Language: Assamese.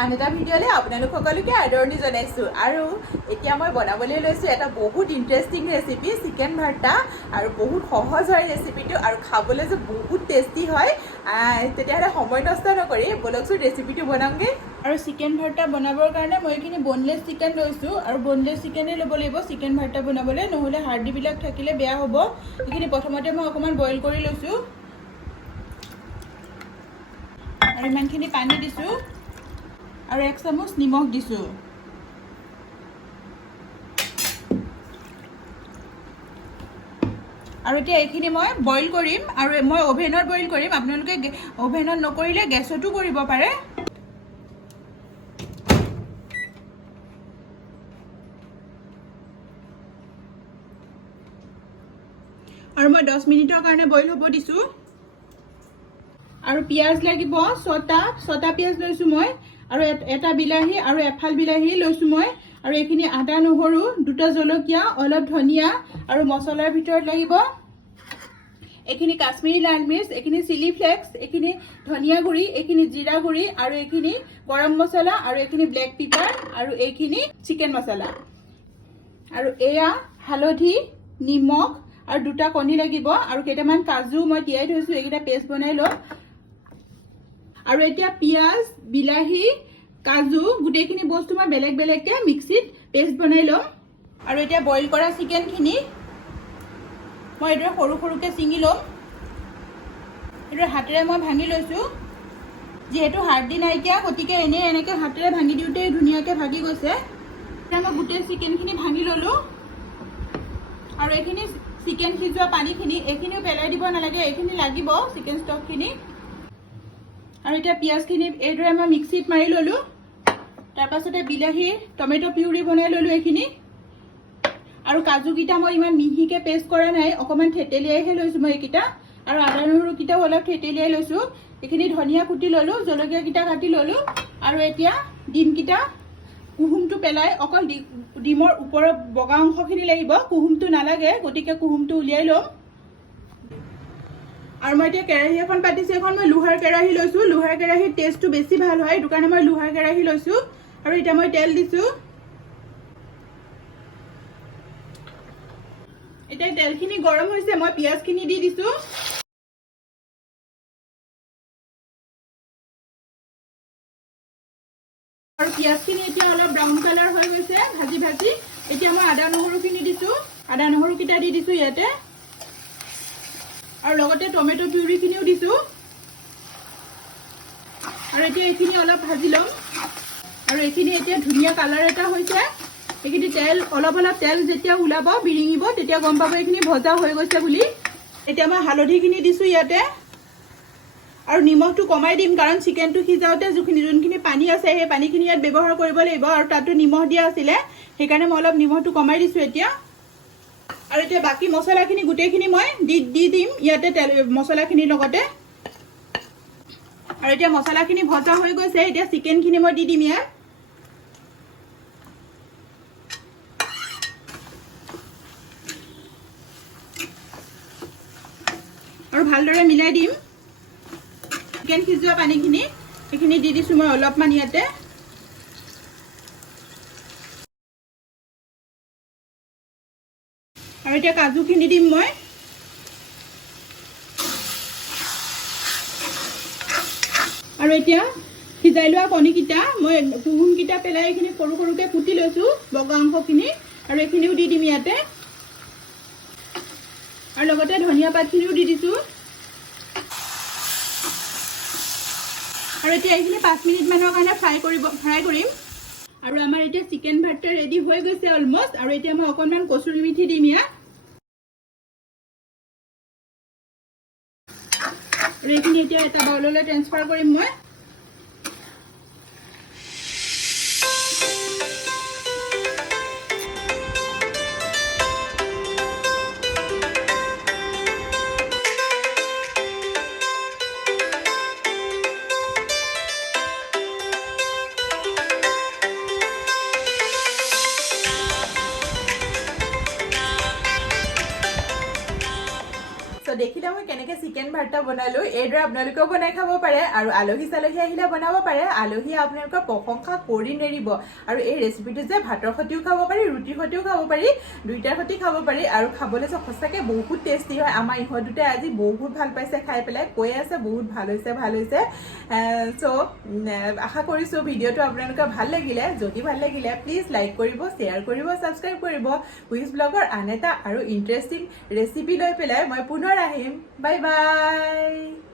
আন এটা ভিডিঅ'লৈ আপোনালোক সকলোকে আদৰণি জনাইছোঁ। আৰু এতিয়া মই বনাবলৈ লৈছোঁ এটা বহুত ইণ্টাৰেষ্টিং ৰেচিপি, চিকেন ভৰ্তা। আৰু বহুত সহজ হয় ৰেচিপিটো আৰু খাবলৈ যে বহুত টেষ্টি হয়। তেতিয়াহ'লে সময় নষ্ট নকৰি বলকচোন ৰেচিপিটো বনাওঁগৈ। আৰু চিকেন ভৰ্তা বনাবৰ কাৰণে মই এইখিনি বনলেছ চিকেন লৈছোঁ আৰু বনলেছ চিকেনেই ল'ব লাগিব চিকেন ভৰ্তা বনাবলৈ, নহ'লে হাৰ্ডিবিলাক থাকিলে বেয়া হ'ব। এইখিনি প্ৰথমতে মই অকণমান বইল কৰি লৈছোঁ আৰু ইমানখিনি পানী দিছোঁ আৰু 1 চামুচ নিমখ দিছোঁ। আৰু এতিয়া এইখিনি মই বইল কৰিম আৰু মই অভেনত বইল কৰিম। আপোনালোকে অভেনত নকৰিলে গেছতো কৰিব পাৰে। আৰু মই 10 মিনিটৰ কাৰণে বইল হ'ব দিছোঁ। আৰু পিঁয়াজ লাগিব ছটা পিঁয়াজ লৈছোঁ মই, আৰু এটা বিলাহী আৰু এফাল বিলাহী লৈছোঁ মই। আৰু এইখিনি আদা নহৰু, 2টা জলকীয়া, অলপ ধনিয়া আৰু মছলাৰ ভিতৰত লাগিব এইখিনি কাশ্মীৰী লাল মিৰ্চ, এইখিনি চিলি ফ্লেক্স, এইখিনি ধনিয়া গুড়ি, এইখিনি জিৰা গুড়ি আৰু এইখিনি গৰম মছলা আৰু এইখিনি ব্লেক পেপাৰ আৰু এইখিনি চিকেন মছলা। আৰু এয়া হালধি, নিমখ আৰু 2টা কণী লাগিব আৰু কেইটামান কাজু মই তিয়াই থৈছোঁ, এইকেইটা পেষ্ট বনাই ল'ম। আৰু এতিয়া পিঁয়াজ, বিলাহী, কাজু গোটেইখিনি বস্তু মই বেলেগ বেলেগকৈ মিক্সিত পেষ্ট বনাই ল'ম। আৰু এতিয়া বইল কৰা চিকেনখিনি মই এইদৰে সৰু সৰুকৈ ছিঙি ল'ম। এইদৰে হাতেৰে মই ভাঙি লৈছোঁ, যিহেতু হাৰ্ডি নাইকিয়া গতিকে এনেকৈ হাতেৰে ভাঙি দিওঁতেই ধুনীয়াকৈ ভাগি গৈছে। এতিয়া মই গোটেই চিকেনখিনি ভাঙি ল'লোঁ। আৰু এইখিনি চিকেন সিজোৱা পানীখিনি এইখিনিও পেলাই দিব নালাগে, এইখিনি লাগিব চিকেন ষ্টকখিনি। আৰু এতিয়া পিঁয়াজখিনি এইদৰে মই মিক্সিত মাৰি ল'লোঁ। তাৰপাছতে বিলাহী টমেটো পিউৰি বনাই ল'লোঁ এইখিনি। আৰু কাজুকেইটা মই ইমান মিহিকৈ পেষ্ট কৰা নাই, অকণমান থেতেলিয়াইহে লৈছোঁ মই এইকেইটা। আৰু আদা নহৰুকেইটাও অলপ থেতেলিয়াই লৈছোঁ। এইখিনি ধনিয়া কুটি ল'লোঁ, জলকীয়াকেইটা কাটি ল'লোঁ। আৰু এতিয়া ডিমকেইটা কুহুমটো পেলাই, অকল ডিমৰ ওপৰৰ বগা অংশখিনি লাগিব, কুহুমটো নালাগে, গতিকে কুহুমটো উলিয়াই ল'ম। আৰু মই এতিয়া কেৰাহী এখন পাতিছোঁ, এখন মই লোহাৰ কেৰাহী লৈছোঁ। লোহাৰ কেৰাহীৰ টেষ্টটো বেছি ভাল হয়, সেইটো কাৰণে মই লোহাৰ কেৰাহী লৈছোঁ। আৰু এতিয়া মই তেল দিছোঁ। এতিয়া তেলখিনি গৰম হৈছে, মই পিঁয়াজখিনি দি দিছোঁ। আৰু পিঁয়াজখিনি এতিয়া অলপ ব্ৰাউন কালাৰ হৈ গৈছে ভাজি ভাজি। এতিয়া মই আদা নহৰুখিনি দিছোঁ, আদা নহৰুকেইটা দি দিছোঁ ইয়াতে। আৰু লগতে টমেটো পিউৰিখিনিও দিছোঁ। আৰু এতিয়া এইখিনি অলপ ভাজি ল'ম। আৰু এইখিনি এতিয়া ধুনীয়া কালাৰ এটা হৈছে। এইখিনি অলপ তেল যেতিয়া ওলাব, বিৰিঙিব, তেতিয়া গম পাব এইখিনি ভজা হৈ গৈছে বুলি। এতিয়া মই হালধিখিনি দিছোঁ ইয়াতে। আৰু নিমখটো কমাই দিম, কাৰণ চিকেনটো সিজাওঁতে যোনখিনি পানী আছে সেই পানীখিনি ইয়াত ব্যৱহাৰ কৰিব লাগিব। আৰু তাতো নিমখ দিয়া আছিলে, সেইকাৰণে মই অলপ নিমখটো কমাই দিছোঁ এতিয়া। আৰু এতিয়া বাকী মছলাখিনি গোটেইখিনি মই দি দিম ইয়াতে মছলাখিনিৰ লগতে। আৰু এতিয়া মছলাখিনি ভজা হৈ গৈছে, এতিয়া চিকেনখিনি মই দি দিম ইয়াত। আৰু ভালদৰে মিলাই দিম। চিকেন সিজোৱা পানীখিনি সেইখিনি দি দিছোঁ মই অলপমান ইয়াতে। আৰু এতিয়া কাজুখিনি দিম মই। আৰু এতিয়া সিজাই লোৱা কণীকেইটা মই কুহুমকেইটা পেলাই এইখিনি সৰু সৰুকৈ কুটি লৈছোঁ, বগা অংশখিনি। আৰু এইখিনিও দি দিম ইয়াতে। আৰু লগতে ধনিয়া পাতখিনিও দি দিছোঁ। আৰু এতিয়া এইখিনি 5 মিনিটমানৰ কাৰণে ফ্ৰাই কৰিম। আৰু আমাৰ এতিয়া চিকেন ভৰ্তা ৰেডি হৈ গৈছে অলমষ্ট। আৰু এতিয়া মই অকণমান কচুৰি মেথি দিম ইয়াত। আৰু এইখিনি এতিয়া এটা বাউললৈ ট্ৰান্সফাৰ কৰিম মই। সো দেখিলে মই কেনেকৈ চিকেন ভৰ্তা বনালোঁ এইদৰে আপোনালোকেও বনাই খাব পাৰে আৰু আলহী চালহী আহিলে বনাব পাৰে আলহীয়ে আপোনালোকৰ প্ৰশংসা কৰি নেৰিব আৰু এই ৰেচিপিটো যে ভাতৰ সৈতেও খাব পাৰি ৰুটিৰ সৈতেও খাব পাৰি দুইটাৰ সৈতে খাব পাৰি আৰু খাবলৈ যে সঁচাকৈ বহুত টেষ্টি হয় আমাৰ ইহঁত দুটাই আজি বহুত ভাল পাইছে খাই পেলাই কৈ আছে বহুত ভাল হৈছে সো আশা কৰিছোঁ ভিডিঅ'টো আপোনালোকৰ ভাল লাগিলে যদি ভাল লাগিলে প্লিজ লাইক কৰিব শ্বেয়াৰ কৰিব ছাবস্ক্ৰাইব কৰিব কুইজ ব্লগৰ আন এটা আৰু ইণ্টাৰেষ্টিং ৰেচিপি লৈ পেলাই মই পুনৰ আহিম বাই বাই